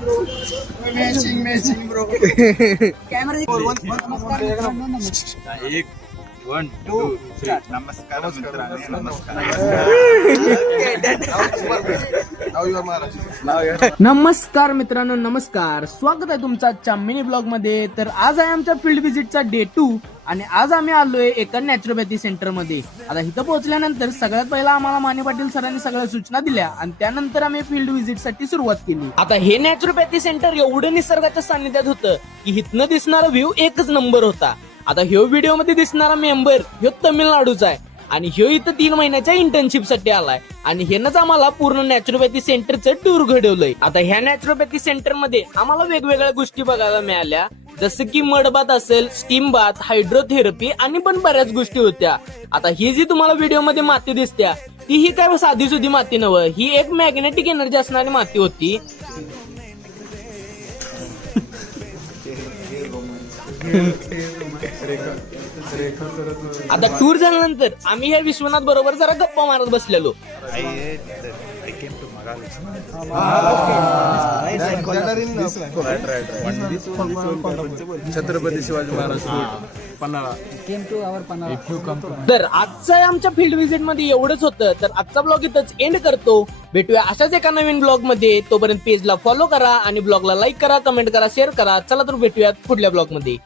Matching bro. एक 1 2 3 नमस्कार मित्रांनो. नमस्कार मित्रांनो, नमस्कार. स्वागत आहे तुमचं आजच्या मिनी ब्लॉग मध्ये. तर आज आहे आमच्या फील्ड व्हिजिटचा डे 2 आणि आज आम्ही आलोय एका नॅचरोपॅथी सेंटर मध्ये. आता इथं पोहोचल्यानंतर सगळ्यात पहिला आम्हाला माने पाटील सरांनी सगळ्या सूचना दिल्या आणि त्यानंतर आम्ही फील्ड व्हिजिट साठी सुरुवात केली. आता हे नॅचरोपॅथी सेंटर एवढं निसर्गाच्या सानिध्यात होतं की इथनं दिसणारा व्ह्यू एकच नंबर होता. आता ह्यो व्हिडिओ मध्ये दिसणारा मेंबर ह्यो तमिळनाडूचा आहे आणि ह्यो इथं 3 महिन्याच्या इंटर्नशिप साठी आलाय आणि ह्यानंच आम्हाला पूर्ण नॅचरोपॅथी सेंटरचं टूर घडवलंय. आता ह्या नॅचरोपॅथी सेंटर मध्ये आम्हाला वेगवेगळ्या गोष्टी बघायला मिळाल्या, जसं की मड बाथ असेल, स्टीम बाथ, हायड्रोथेरपी आणि पण बऱ्याच गोष्टी होत्या. आता ही जी तुम्हाला व्हिडिओ मध्ये माती दिसत्या ती ही काय साधी सुधी माती नव्ह, ही एक मॅग्नेटिक एनर्जी असणारी माती होती. आता टूर झाल्यानंतर आम्ही या विश्वनाथ बरोबर जरा गप्पा मारत बसलेलो. छत्रपती शिवाजी महाराज पन्हाळा. तर आजच्या आमच्या फील्ड व्हिजिट मध्ये एवढंच होतं. तर आजचा ब्लॉग इथंच एंड करतो. भेटूया अशाच एका नवीन ब्लॉग मध्ये. तोपर्यंत पेजला फॉलो करा आणि ब्लॉगला लाईक करा, कमेंट करा, शेअर करा. चला तर भेटूयात पुढल्या ब्लॉग मध्ये.